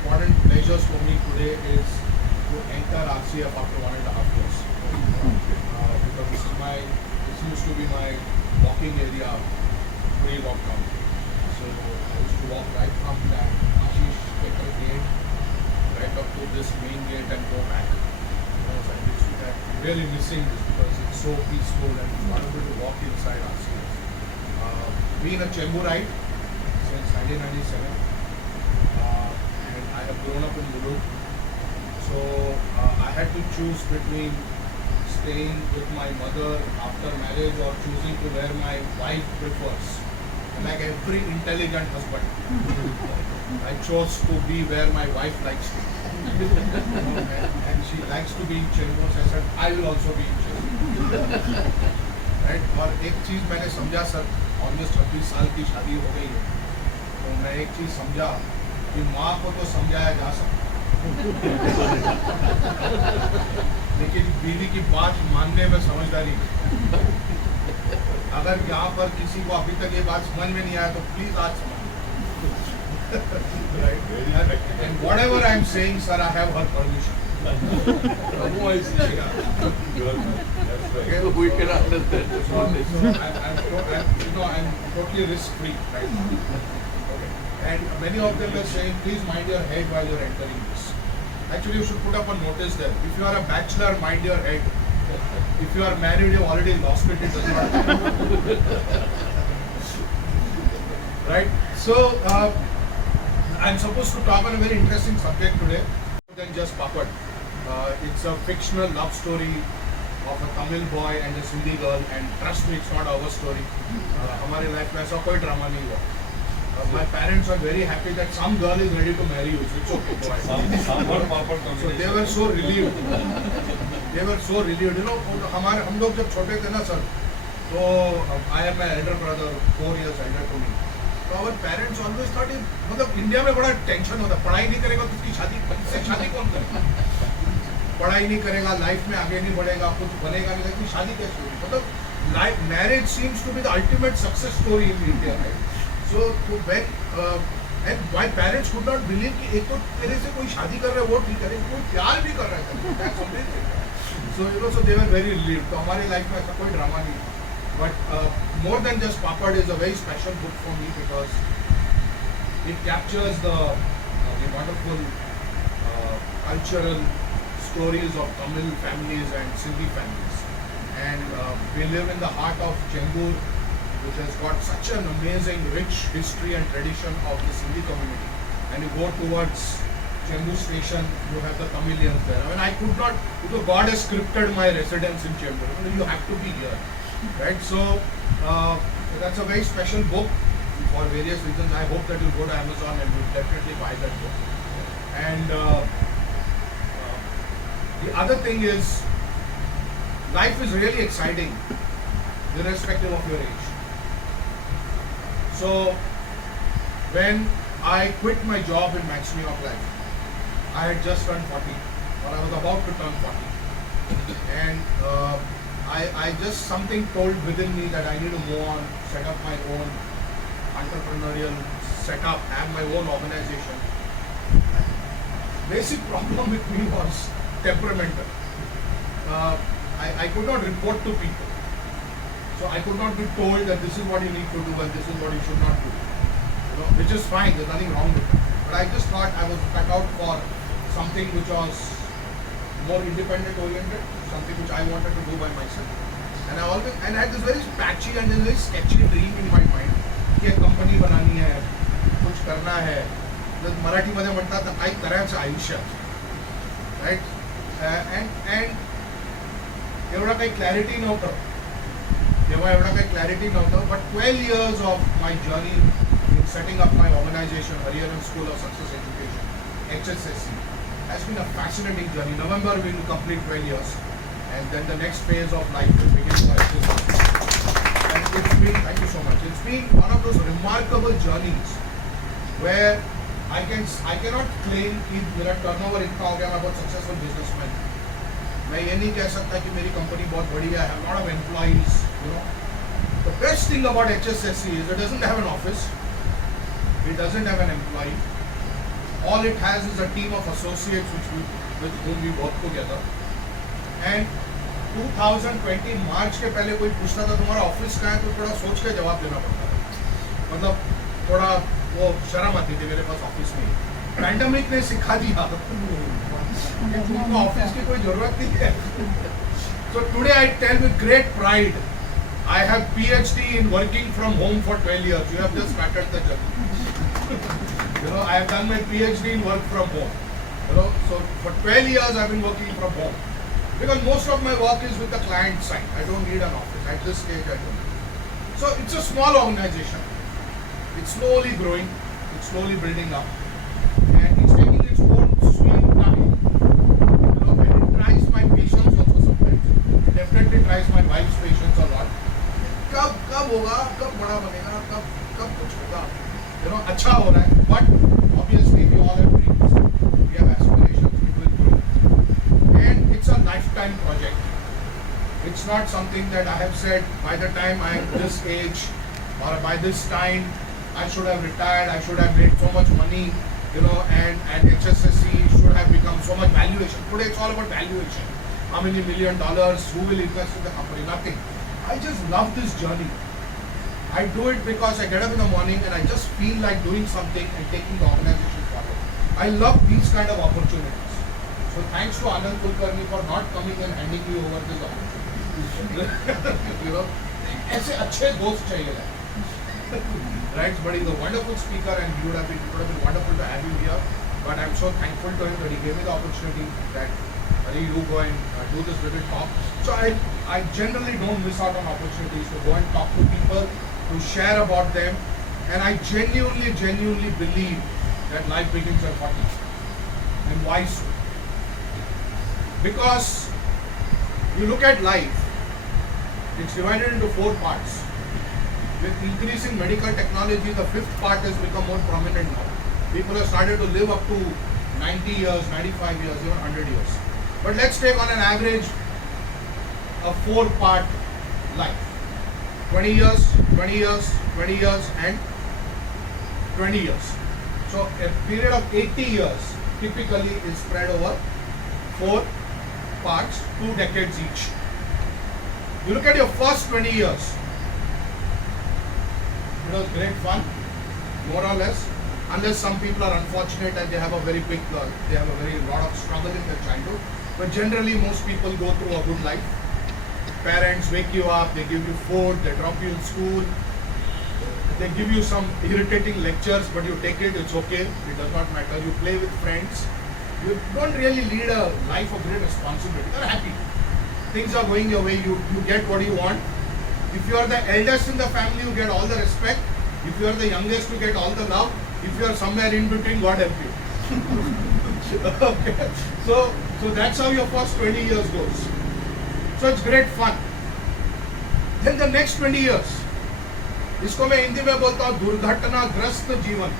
important pleasures for me today is to enter RCF after 1.5 years. Because this used to be my walking area pre-lockdown. So I used to walk right from that Ashish Peter gate right up to this main gate and go back. So I used to get really missing this because it's so peaceful and it's wonderful to walk inside RCF. Being a Chemburite since 1997, and I have grown up in Mulund. So I had to choose between staying with my mother after marriage or choosing to where my wife prefers. Like every intelligent husband, I chose to be where my wife likes to be. And she likes to be in Chembur. So I said, I will also be in Chembur. Right? और एक चीज़ मैंने समझा sir, almost 26 साल की शादी हो गई है, तो मैं एक चीज़ समझा कि माँ को तो समझाया जा सकता, लेकिन बीवी की बात मानने में समझदारी नहीं। अगर यहाँ पर किसी को अभी तक ये बात समझ में नहीं आया तो प्लीज आज समझ। And whatever I am saying, sir, I have her permission. Otherwise, We can understand. I'm totally risk-free right now. Okay. And many of them are saying, please mind your head while you're entering this. Actually, you should put up a notice there. If you are a bachelor, mind your head. If you are married, you've already lost it. It does not matter. Right? So, I'm supposed to talk on a very interesting subject today, more than just Papad. It's a fictional love story of a Tamil boy and a Sindhi girl, and trust me, it's not our story. हमारे life में ऐसा कोई drama नहीं हुआ. My parents are very happy that some girl is ready to marry you. So it's okay. Go ahead. So they were so relieved. They were so relieved. You know, हम लोग जब छोटे थे ना सर, तो I am my elder brother, 4 years elder to me. तो our parents always thought, मतलब India में बड़ा टेंशन होता, पढ़ाई नहीं करेगा तो उसकी शादी कौन करेगा? पढ़ाई नहीं करेगा, लाइफ में आगे नहीं बढ़ेगा, कुछ बनेगा नहीं, तो शादी कैसे होगी? मतलब life marriage seems to be the ultimate success story in India, right? So when and my parents could not believe कि एक तो तेरे से कोई शादी कर रहा है, वो ठीक है, कोई प्यार भी कर रहा है, that's amazing. So you know, so they were very relieved. तो हमारे लाइफ में ऐसा कोई ड्रामा नहीं. But more than just Papad is a very special book for me because it captures the wonderful cultural stories of Tamil families and Sindhi families. And we live in the heart of Chembur, which has got such an amazing, rich history and tradition of the Sindhi community. And you go towards Chembur station, you have the Tamilians there. I mean, I could not, because God has scripted my residence in Chembur. You have to be here, right? So, that's a very special book for various reasons. I hope that you'll go to Amazon and you'll definitely buy that book. And the other thing is, life is really exciting, irrespective of your age. So, when I quit my job in Max New York Life, I had just turned 40, or I was about to turn 40. And I just, something told within me that I need to move on, set up my own entrepreneurial setup, have my own organization. Basic problem with me was temperamental. I could not report to people. So I could not be told that this is what you need to do and this is what you should not do. You know, which is fine, there's nothing wrong with it. But I just thought I was cut out for something which was more independent oriented, something which I wanted to do by myself. And I had this very patchy and this very sketchy dream in my mind कि एक company बनानी है, कुछ करना है. मराठी मध्ये म्हणतात ना, काही करायचं आयुष्य, राईट? and एवढा काही क्लॅरिटी नव्हतं. तेव्हा एवढा काही क्लॅरिटी नव्हतं. But 12 years of my journey in setting up my organization, Hariharan School of Success Education, HSSC, has been a fascinating journey. November we will complete 12 years, and then the next phase of life will begin for HSSC. And it's been, thank you so much, it's been one of those remarkable journeys where I cannot claim कि मेरा turnover इतना हो गया, मैं बहुत successful businessman. मैं ये नहीं कह सकता कि मेरी कंपनी बहुत बड़ी है. I have a lot of employees, you know. The best thing about HSSC is it doesn't have an office, it doesn't have an employee. all it has is a team of associates with whom we work together. And 2020 मार्च के पहले कोई पूछता था तुम्हारा office कहाँ है, तो थोड़ा सोच के जवाब देना पड़ता था. मतलब थोड़ा वो शर्म आती थी मेरे पास ऑफिस में. पैंडेमिक ने सिखा दिया कि तुमको ऑफिस की कोई जरूरत नहीं है. So today I tell with great pride, I have PhD in working from home for 12 years. You have just started the journey. I have done my PhD in work from home. So for 12 years I've been working from home. Because most of my work is with the client side. I don't need an office. At this stage, I don't. So it's a small organization. It's slowly growing. It's slowly building up. And it's taking its own sweet time. And it tries my patience also sometimes. It definitely tries my wife's patience a lot. कब होगा, कब बड़ा बनेगा, कब कुछ होगा. अच्छा हो रहा है. But obviously we all have dreams. We have aspirations. It will grow. And it's a lifetime project. It's not something that I have said by the time I am this age or by this time I should have retired, I should have made so much money, and HSSC should have become so much valuation. Today it's all about valuation. How many $1 million, who will invest in the company? Nothing. I just love this journey. I do it because I get up in the morning and I just feel like doing something and taking the organization forward. I love these kind of opportunities. So thanks to Anand Kulkarni for not coming and handing me over this opportunity. ऐसे अच्छे दोस्त चाहिए. Right, but he's a wonderful speaker and it would have been wonderful to have you here. But I'm so thankful to him that he gave me the opportunity that you go and do this little talk. So I generally don't miss out on opportunities to go and talk to people, to share about them. And I genuinely believe that life begins at 40. And why so? Because you look at life, it's divided into 4 parts. With increasing medical technology, the 5th part has become more prominent now. People have started to live up to 90 years, 95 years, even 100 years. But let's take on an average a 4-part life. 20 years, 20 years, 20 years and 20 years. So a period of 80 years typically is spread over 4 parts, 2 decades each. You look at your first 20 years. It was great fun, more or less, unless some people are unfortunate and they have a very big, they have a very lot of struggle in their childhood. But generally, most people go through a good life. Parents wake you up, they give you food, they drop you in school, they give you some irritating lectures, but you take it, it's okay, it does not matter. You play with friends. You don't really lead a life of great responsibility. You're happy. Things are going your way, you get what you want. If you are the eldest in the family, you get all the respect. If you are the youngest, you get all the love. If you are somewhere in between, God help you. Okay. So that's how your first 20 years goes. So it's great fun. Then the next 20 years, इसको मैं हिंदी में बोलता हूँ दुर्घटनाग्रस्त जीवन.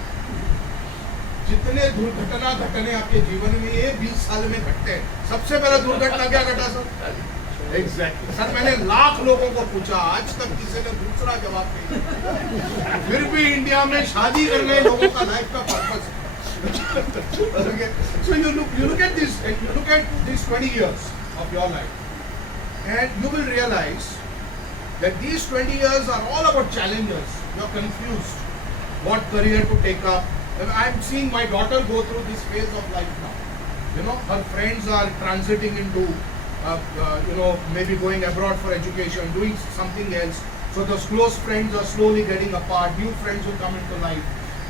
जितने दुर्घटना घटने आपके जीवन में ये 20 साल में घटते हैं. सबसे पहला दुर्घटना क्या घटा सर? Exactly. सर मैंने लाख लोगों को पूछा, आज तक किसी ने दूसरा जवाब नहीं दिया. फिर भी इंडिया में शादी करने लोगों का लाइफ का पर्पस है. Okay. So you look at this, you look at these 20 years of your life, and you will realize that these 20 years are all about challenges. You're confused what career to take up. I'm seeing my daughter go through this phase of life now. Her friends are transiting into maybe going abroad for education, doing something else. So those close friends are slowly getting apart. New friends will come into life.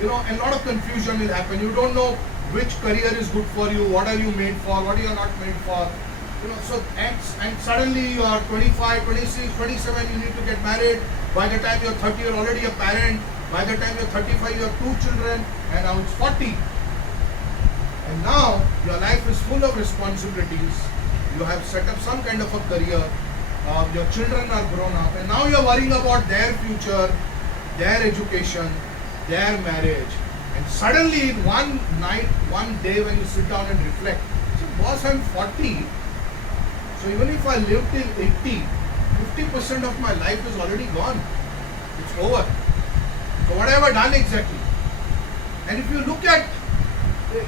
A lot of confusion will happen. You don't know which career is good for you, what are you made for, what are you not made for. And suddenly you are 25, 26, 27, you need to get married. By the time you're 30, you're already a parent. By the time you're 35, you have 2 children, and now it's 40. And now your life is full of responsibilities. You have set up some kind of a career. Your children are grown up, and now you're worrying about their future, their education, their marriage. And suddenly, one night, one day, when you sit down and reflect, so boss, I'm 40. So even if I live till 80, 50% of my life is already gone. It's over. So what have I done exactly? And if you look at,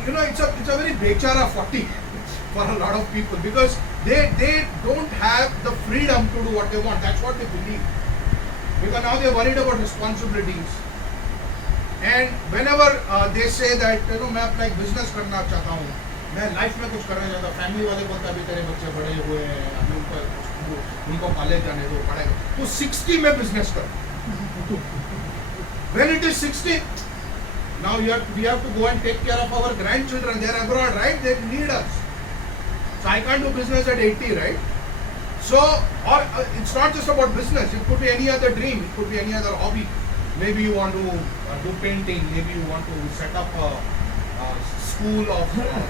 you know, it's a very bechara 40 for a lot of people, because they don't have the freedom to do what they want. That's what they believe. Because now they're worried about responsibilities. And whenever they say that, you know, मैं अपना एक business करना चाहता हूँ, मैं life में कुछ करना चाहता हूँ, फैमिली वाले बोलते अभी तेरे बच्चे बड़े हुए हैं, अभी उनको कॉलेज जाने दो, पढ़ाई, तो 60 में बिजनेस कर. When it is 60, now we have to go and take care of our grandchildren. They are abroad, right? They need us. So I can't do business at 80, right? So, or it's not just about business. It could be any other dream. It could be any other hobby. Maybe you want to do painting. Maybe you want to set up a school of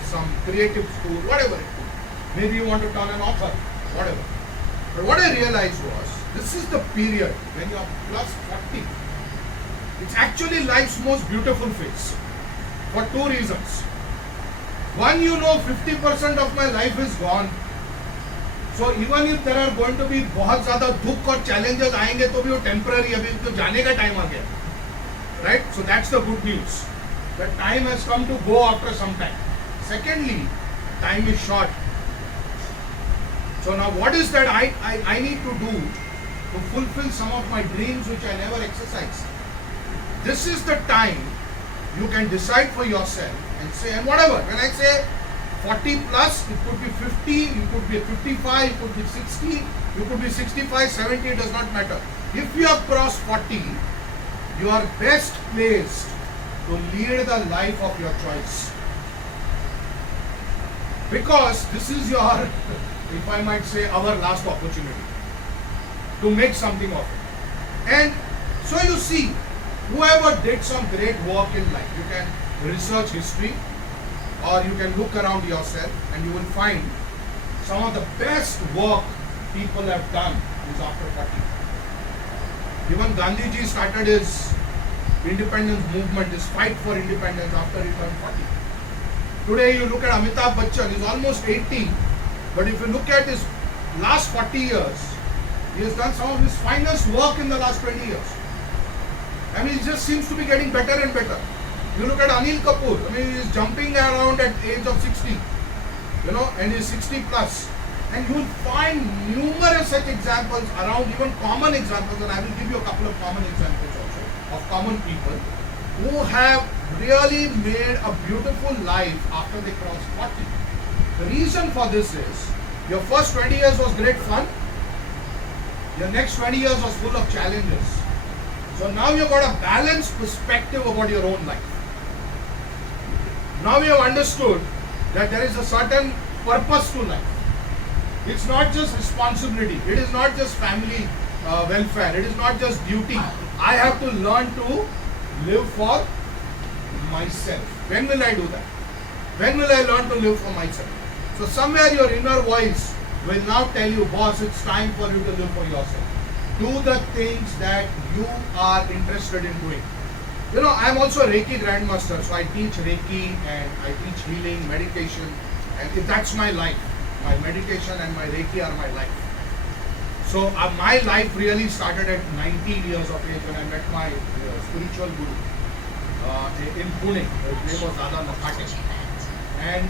some creative school, whatever it could. Maybe you want to turn an author, whatever. But what I realized was, this is the period when you are plus 40. It's actually life's most beautiful phase for two reasons. One, you know 50% of my life is gone. So even if there are going to be बहुत ज़्यादा दुख और challenges आएंगे तो भी वो temporary, अभी तो जाने का time आ गया. Right? So that's the good news. The time has come to go after some time. Secondly, time is short. So now what is that I need to do to fulfill some of my dreams which I never exercised? This is the time you can decide for yourself and say, and whatever, when I say 40 plus, it could be 50, it could be 55, it could be 60, you could be 65, 70, it does not matter. If you have crossed 40, you are best placed to lead the life of your choice. Because this is your, if I might say, our last opportunity to make something of it. And so you see, whoever did some great work in life, you can research history or you can look around yourself and you will find some of the best work people have done is after 40. Even Gandhiji started his independence movement, his fight for independence after he turned 40. Today you look at Amitabh Bachchan, he's almost 80, but if you look at his last 40 years, he has done some of his finest work in the last 20 years. I mean, it just seems to be getting better and better. You look at Anil Kapoor, I mean, he's jumping around at age of 60, you know, and he's 60 plus. And you will find numerous such examples around, even common examples, and I will give you a couple of common examples also, of common people who have really made a beautiful life after they cross 40. The reason for this is, your first 20 years was great fun, your next 20 years was full of challenges. So now you've got a balanced perspective about your own life. Now you have understood that there is a certain purpose to life. It's not just responsibility. It is not just family welfare. It is not just duty. I have to learn to live for myself. When will I do that? When will I learn to live for myself? So somewhere your inner voice will now tell you, boss, it's time for you to live for yourself. Do the things that you are interested in doing. You know, I am also a Reiki grandmaster, so I teach Reiki and I teach healing, meditation, and that's my life. My meditation and my Reiki are my life. So my life really started at 19 years of age when I met my spiritual guru in Pune. His name was Dada Makate. And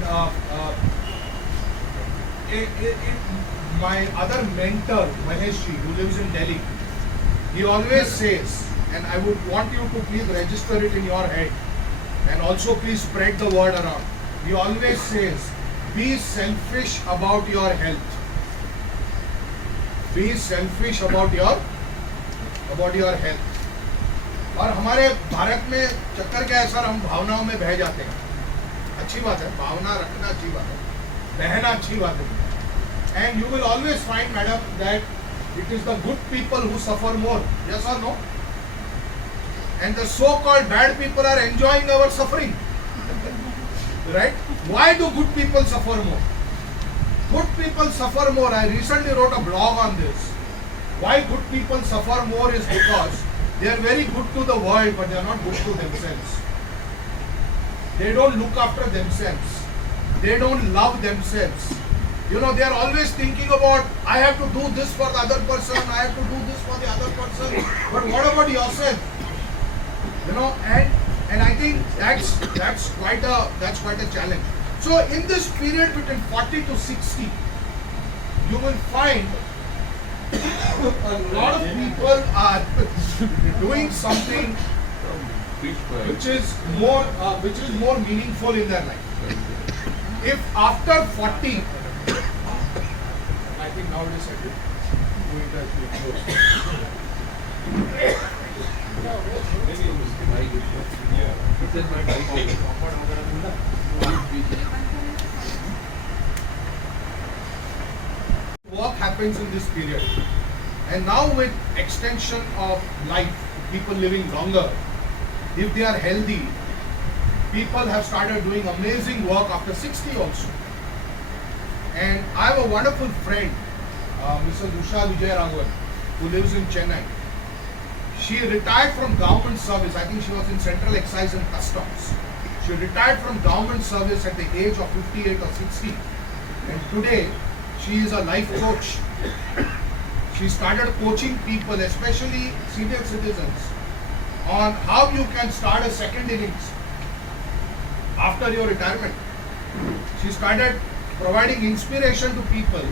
my other mentor, Maheshji, who lives in Delhi, he always says, and I would want you to please register it in your head and also please spread the word around. He always says, be selfish about your health. Be selfish about your health. और हमारे भारत में चक्कर क्या है sir, हम भावनाओं में बह जाते हैं. अच्छी बात है, भावना रखना अच्छी बात है, बहना अच्छी बात है. And you will always find, madam, that it is the good people who suffer more. Yes or no? And the so-called bad people are enjoying our suffering. Right? Why do good people suffer more? Good people suffer more. I recently wrote a blog on this. Why good people suffer more is because they are very good to the world, but they are not good to themselves. They don't look after themselves. They don't love themselves. You know, they are always thinking about, I have to do this for the other person, I have to do this for the other person. But what about yourself? You know, And I think that's quite a challenge. So in this period between 40 to 60, you will find a lot of people are doing something which is more meaningful in their life. If after 40, I think now it is settled. Going to actually close. Work happens in this period, and now with extension of life, people living longer, if they are healthy, people have started doing amazing work after 60 also. And I have a wonderful friend, Mrs. Usha Vijayaraghavan, who lives in Chennai. She retired from government service. I think she was in Central Excise and Customs. She retired from government service at the age of 58 or 60. And today, she is a life coach. She started coaching people, especially senior citizens, on how you can start a second innings after your retirement. She started providing inspiration to people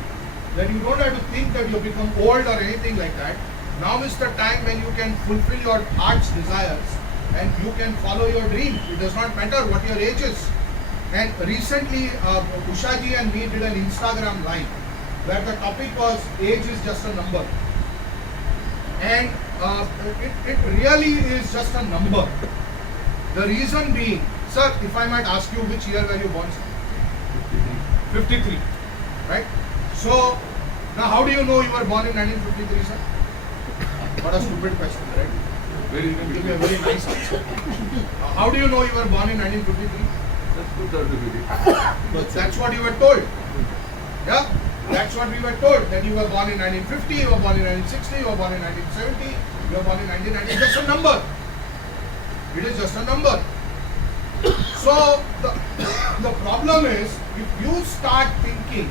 that you don't have to think that you become old or anything like that. Now is the time when you can fulfill your heart's desires and you can follow your dream. It does not matter what your age is. And recently, Usha ji and me did an Instagram live where the topic was age is just a number. And it really is just a number. The reason being, sir, if I might ask you, which year were you born, sir? 53, right? So, now how do you know you were born in 1953, sir? What a stupid question, right? Very Give me a very nice answer. How do you know you were born in 1953? That's good certificate. But that's what you were told. Yeah? That's what we were told. That you were born in 1950, you were born in 1960, you were born in 1970, you were born in 1990. It's just a number. It is just a number. So, the problem is, if you start thinking,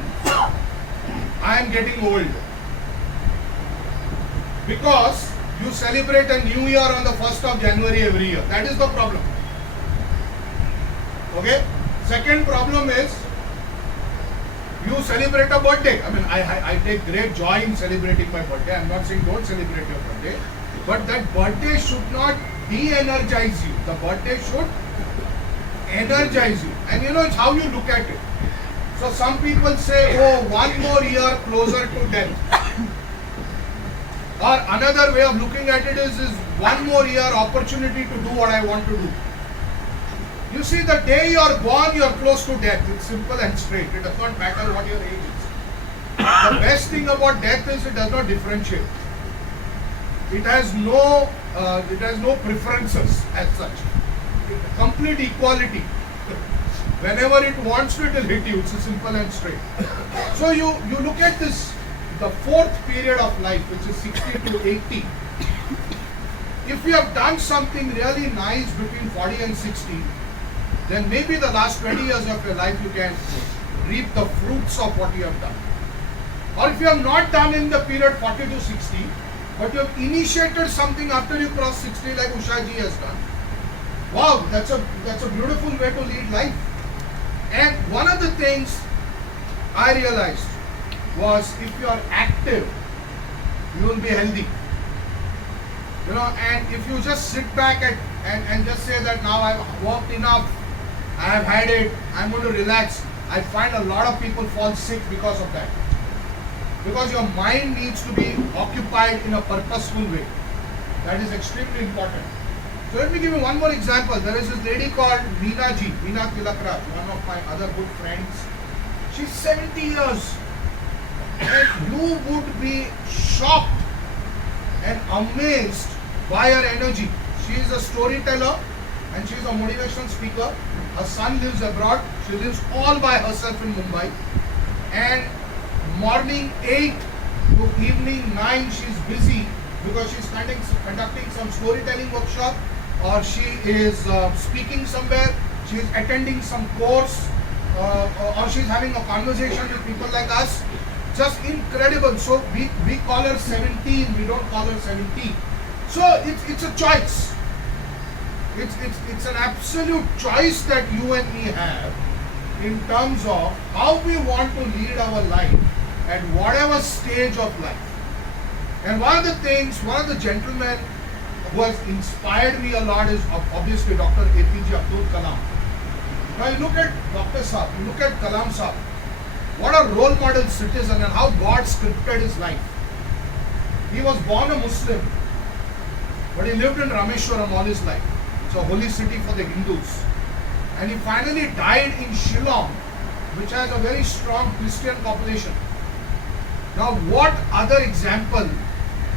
I am getting old, because you celebrate a new year on the 1st of January every year. That is the problem. Okay? Second problem is, you celebrate a birthday. I mean, I take great joy in celebrating my birthday. I'm not saying don't celebrate your birthday. But that birthday should not de-energize you. The birthday should energize you. And you know, it's how you look at it. So some people say, oh, one more year closer to death. Or another way of looking at it is one more year opportunity to do what I want to do. You see, the day you are born, you are close to death. It's simple and straight. It does not matter what your age is. The best thing about death is it does not differentiate. It has no preferences as such. Complete equality. Whenever it wants to, it will hit you. It's simple and straight. So you look at this, the fourth period of life, which is 60 to 80. If you have done something really nice between 40 and 60, then maybe the last 20 years of your life you can reap the fruits of what you have done. Or if you have not done in the period 40 to 60, but you have initiated something after you cross 60 like Usha ji has done. Wow, that's a beautiful way to lead life. And one of the things I realized was if you are active, you will be healthy. You know, and if you just sit back and just say that now I've worked enough, I have had it, I'm going to relax, I find a lot of people fall sick because of that. Because your mind needs to be occupied in a purposeful way. That is extremely important. So let me give you one more example. There is this lady called Meena ji, Meena Tilakraj, one of my other good friends. She's 70 years. And you would be shocked and amazed by her energy. She is a storyteller and she is a motivational speaker. Her son lives abroad. She lives all by herself in Mumbai. And morning 8 to evening 9 she is busy because she is conducting some storytelling workshop, or she is speaking somewhere, she is attending some course, or she is having a conversation with people like us. Just incredible. So we call her 17, we don't call her 70. So it's a choice. It's an absolute choice that you and me have in terms of how we want to lead our life at whatever stage of life. And one of the gentlemen who has inspired me a lot is obviously Dr. APJ Abdul Kalam. Now you look at Dr. Saab, you look at Kalam Saab, what a role model citizen and how God scripted his life. He was born a Muslim, but he lived in Rameshwaram all his life. It's a holy city for the Hindus. And he finally died in Shillong, which has a very strong Christian population. Now what other example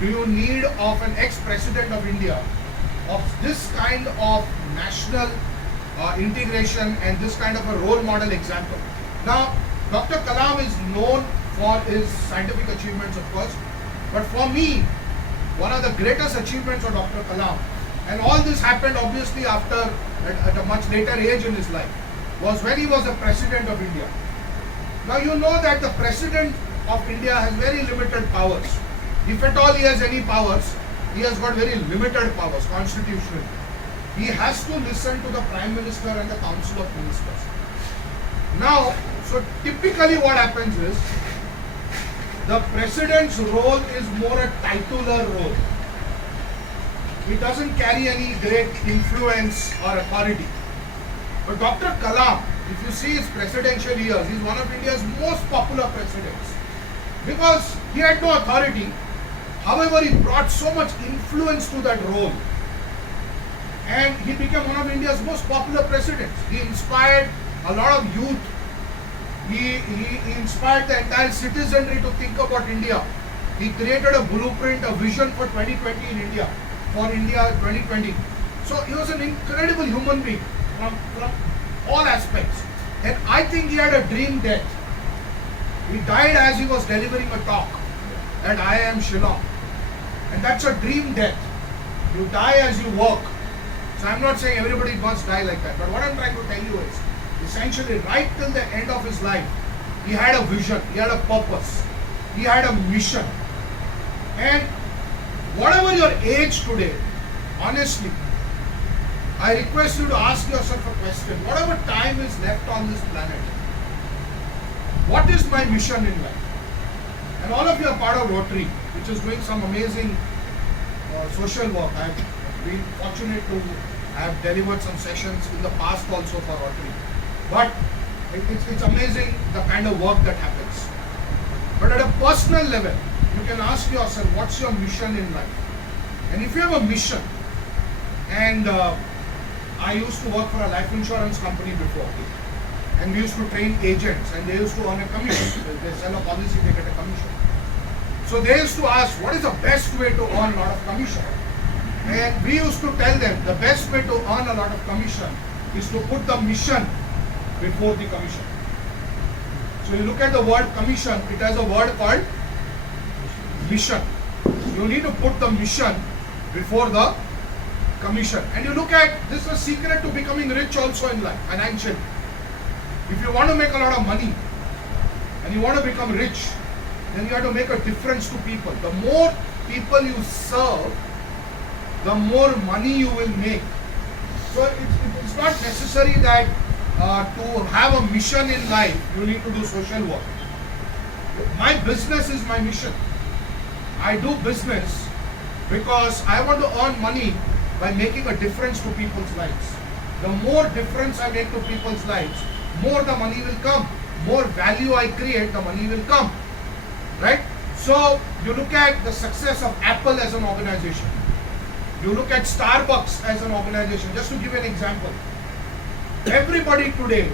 do you need of an ex-president of India of this kind of national integration and this kind of a role model example? Now Dr. Kalam is known for his scientific achievements, of course, but for me, one of the greatest achievements of Dr. Kalam, and all this happened obviously after at a much later age in his life, was when he was the President of India. Now you know that the President of India has very limited powers. If at all he has any powers, he has got very limited powers constitutionally. He has to listen to the Prime Minister and the Council of Ministers. Now, so typically what happens is, the President's role is more a titular role. He doesn't carry any great influence or authority. But Dr. Kalam, if you see his presidential years, he's one of India's most popular presidents. Because he had no authority. However, he brought so much influence to that role. And he became one of India's most popular presidents. He inspired a lot of youth. He inspired the entire citizenry to think about India. He created a blueprint, a vision for 2020 in India, for India 2020. So he was an incredible human being from all aspects. And I think he had a dream death. He died as he was delivering a talk at IIM Shillong. And that's a dream death. You die as you work. So I'm not saying everybody must die like that. But what I'm trying to tell you is, essentially right till the end of his life, he had a vision, he had a purpose, he had a mission. And whatever your age today, honestly, I request you to ask yourself a question. Whatever time is left on this planet, what is my mission in life? And all of you are part of Rotary, which is doing some amazing social work. I've been fortunate to have delivered some sessions in the past also for Rotary. But it's amazing the kind of work that happens. But at a personal level, you can ask yourself, what's your mission in life? And if you have a mission, and I used to work for a life insurance company before, and we used to train agents, and they used to earn a commission. They sell a policy, they get a commission. So they used to ask, what is the best way to earn a lot of commission? And we used to tell them, the best way to earn a lot of commission is to put the mission before the commission. So you look at the word commission, it has a word called mission. You need to put the mission before the commission. And you look at, this is a secret to becoming rich also in life, financially. If you want to make a lot of money and you want to become rich, then you have to make a difference to people. The more people you serve, the more money you will make. So it's not necessary that to have a mission in life, you need to do social work. My business is my mission. I do business because I want to earn money by making a difference to people's lives. The more difference I make to people's lives, more the money will come. More value I create, the money will come. Right? So you look at the success of Apple as an organization. You look at Starbucks as an organization. Just to give you an example. Everybody today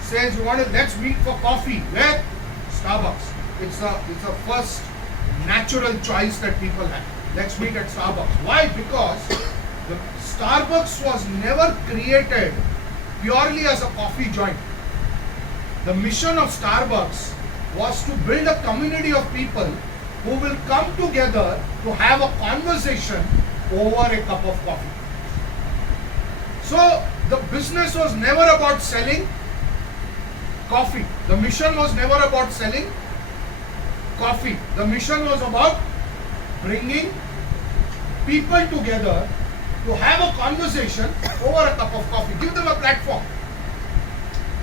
says, let's meet for coffee. Where? Starbucks. It's a first natural choice that people have. Let's meet at Starbucks. Why? Because the Starbucks was never created purely as a coffee joint. The mission of Starbucks was to build a community of people who will come together to have a conversation over a cup of coffee. So the business was never about selling coffee. The mission was never about selling coffee. The mission was about bringing people together to have a conversation over a cup of coffee. Give them a platform.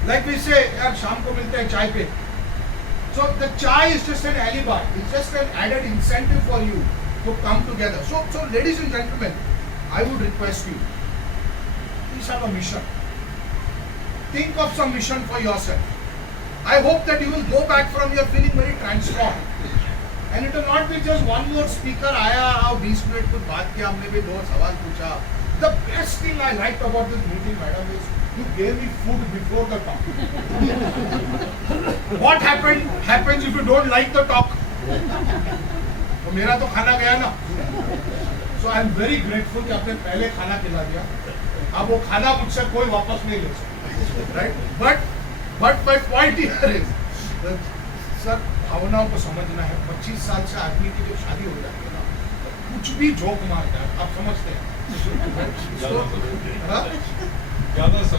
Like we say, यार शाम को मिलते हैं चाय पे. So the chai is just an alibi. It's just an added incentive for you to come together. So ladies and gentlemen, I would request you, please have a mission. Think of some mission for yourself. I hope that you will go back from here feeling very transformed. And it will not be just one more speaker आया और 20 minute कुछ बात किया हमने भी 2 सवाल पूछा. The best thing I liked about this meeting, madam, is you gave me food before the talk. What happens if you don't like the talk? तो मेरा तो खाना गया ना. So I am very grateful कि आपने पहले खाना खिला दिया. अब वो खाना मुझसे कोई वापस नहीं ले सकता, right? But my point here is, sir भावनाओं को समझना है. 25 साल से आदमी की जो शादी हो जाती है ना, कुछ भी जोक मारता है, आप समझते हैं.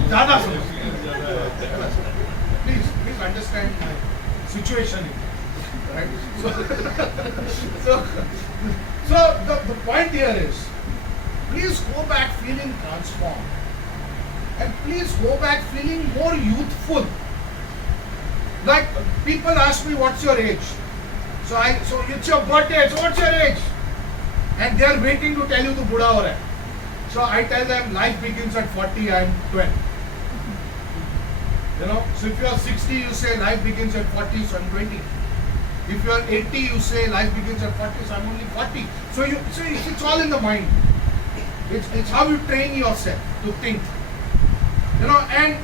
ज़्यादा please understand my situation, right? So the point here is, please go back feeling transformed, and please go back feeling more youthful. Like people ask me, what's your age? So it's your birthday. So what's your age? And they are waiting to tell you to buda ho raha hai. So I tell them life begins at 40. I am 12. You know. So if you are 60, you say life begins at 40. So I'm 20. If you are 80, you say life begins at 40. So I'm only 40. So it's all in the mind. It's how you train yourself to think. You know, and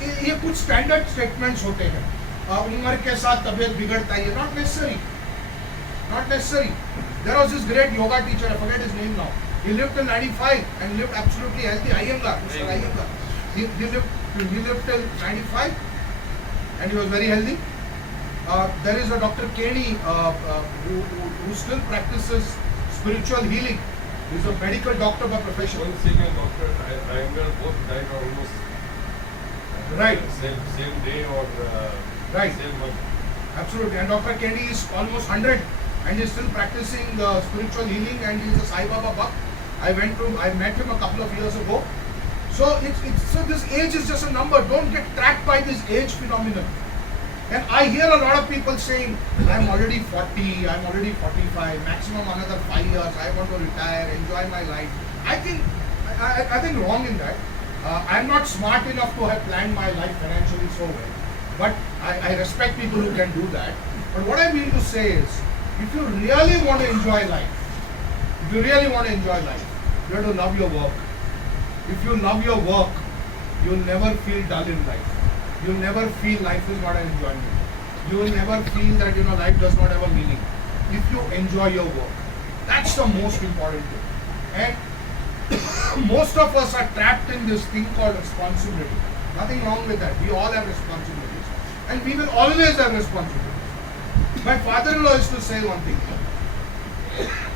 ये कुछ standard statements होते हैं. उम्र के साथ तबीयत बिगड़ता है. Not necessary. There was this great yoga teacher, I forget his name now. He lived till 95 and lived absolutely healthy. Iyengar, Mr. Iyengar. He lived till 95 and he was very healthy. There is a Dr. Kenny who still practices spiritual healing. He's a medical doctor by profession. One senior doctor, Iyengar, both died almost right. Same day or right. same month. Absolutely. And Dr. Kenny is almost 100 and he's still practicing spiritual healing, and he's a Sai Baba Bhakt. I met him a couple of years ago. So so this age is just a number. Don't get trapped by this age phenomenon. And I hear a lot of people saying, I'm already 40, I'm already 45, maximum another 5 years, I want to retire, enjoy my life. I think wrong in that. I'm not smart enough to have planned my life financially so well. But I respect people who can do that. But what I mean to say is, if you really want to enjoy life, you have to love your work. If you love your work, you'll never feel dull in life. You'll never feel life is not an enjoyment. You will never feel that life does not have a meaning. If you enjoy your work, that's the most important thing. And most of us are trapped in this thing called responsibility. Nothing wrong with that. We all have responsibilities, and we will always have responsibilities. My father-in-law used to say one thing,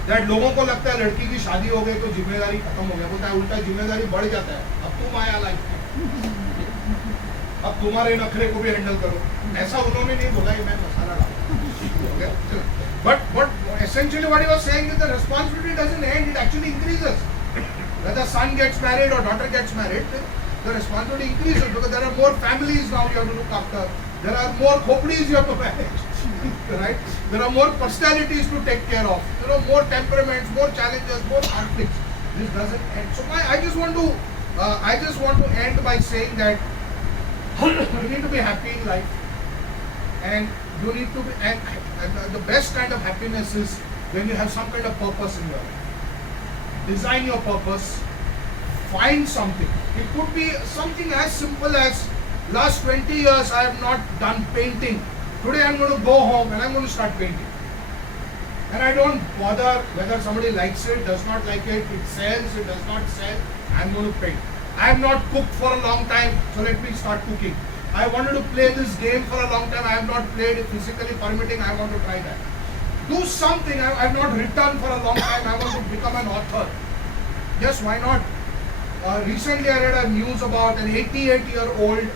that लोगों को लगता है लड़की की शादी हो गई तो जिम्मेदारी खत्म हो गया. बोलता है उल्टा जिम्मेदारी बढ़ जाता है. अब तुम आया लाइफ में, अब तुम्हारे नखरे को भी हैंडल करो. ऐसा उन्होंने नहीं बोला, ये मैं मसाला डाला. But essentially what he was saying is the responsibility doesn't end, it actually increases. Whether son gets married or daughter gets married, the responsibility increases because there are more families now you have to look after. There are more khopdis you have to manage. Right? There are more personalities to take care of. More temperaments, more challenges, more conflicts. This doesn't end. So I just want to end by saying that you need to be happy in life, and you need to be, and the best kind of happiness is when you have some kind of purpose in your life. Design your purpose, find something. It could be something as simple as last 20 years I have not done painting. Today I'm going to go home and I'm going to start painting. And I don't bother whether somebody likes it, does not like it, it sells, it does not sell. I'm going to paint. I have not cooked for a long time, so let me start cooking. I wanted to play this game for a long time. I have not played it, physically permitting. I want to try that. Do something. I have not written for a long time. I want to become an author. Yes, why not? Recently I read a news about an 88-year-old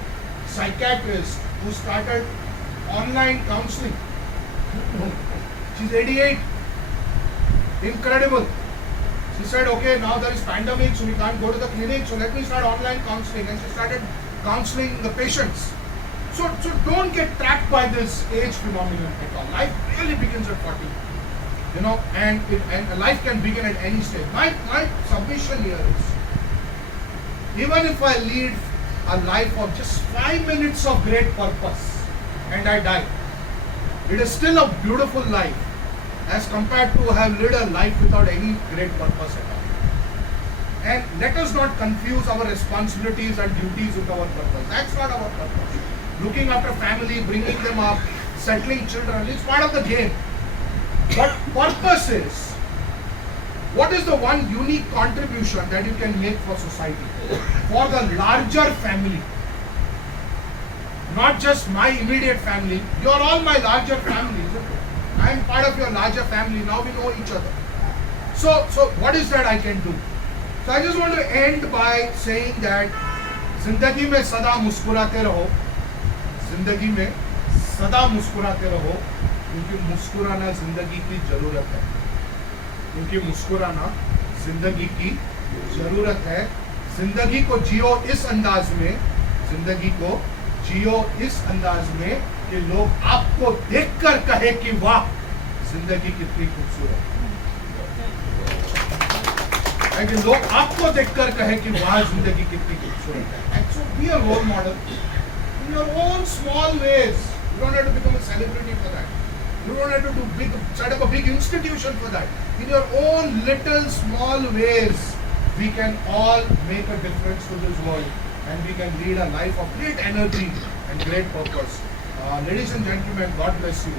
psychiatrist who started online counseling. She's 88. Incredible. She said, okay, now there is pandemic, so we can't go to the clinic, so let me start online counseling. And she started counseling the patients. So don't get trapped by this age phenomenon at all. Life really begins at 40. You know, and life can begin at any stage. My submission here is, even if I lead a life of just 5 minutes of great purpose and I die, it is still a beautiful life as compared to have lived a life without any great purpose at all. And let us not confuse our responsibilities and duties with our purpose. That's not our purpose. Looking after family, bringing them up, settling children, it's part of the game. But purpose is, what is the one unique contribution that you can make for society, for the larger family? Not just my immediate family. You are all my larger family, isn't it? I am part of your larger family. Now we know each other. So what is that I can do? So I just want to end by saying that जिंदगी में सदा मुस्कुराते रहो, जिंदगी में सदा मुस्कुराते रहो, क्योंकि मुस्कुराना जिंदगी की जरूरत है, क्योंकि मुस्कुराना जिंदगी की जरूरत है। जिंदगी को जियो इस अंदाज में, जिंदगी को जियो इस अंदाज में कि लोग आपको देखकर कहे कि वाह जिंदगी कितनी खूबसूरत है, कि लोग आपको देखकर कहे कि वाह जिंदगी कितनी खूबसूरत है। And so be a role model in your own small ways. You don't have to become a celebrity for that. You don't have to set up a big institution for that. In your own little small ways, we can all make a difference to this world, and we can lead a life of great energy and great purpose. Ladies and gentlemen, God bless you.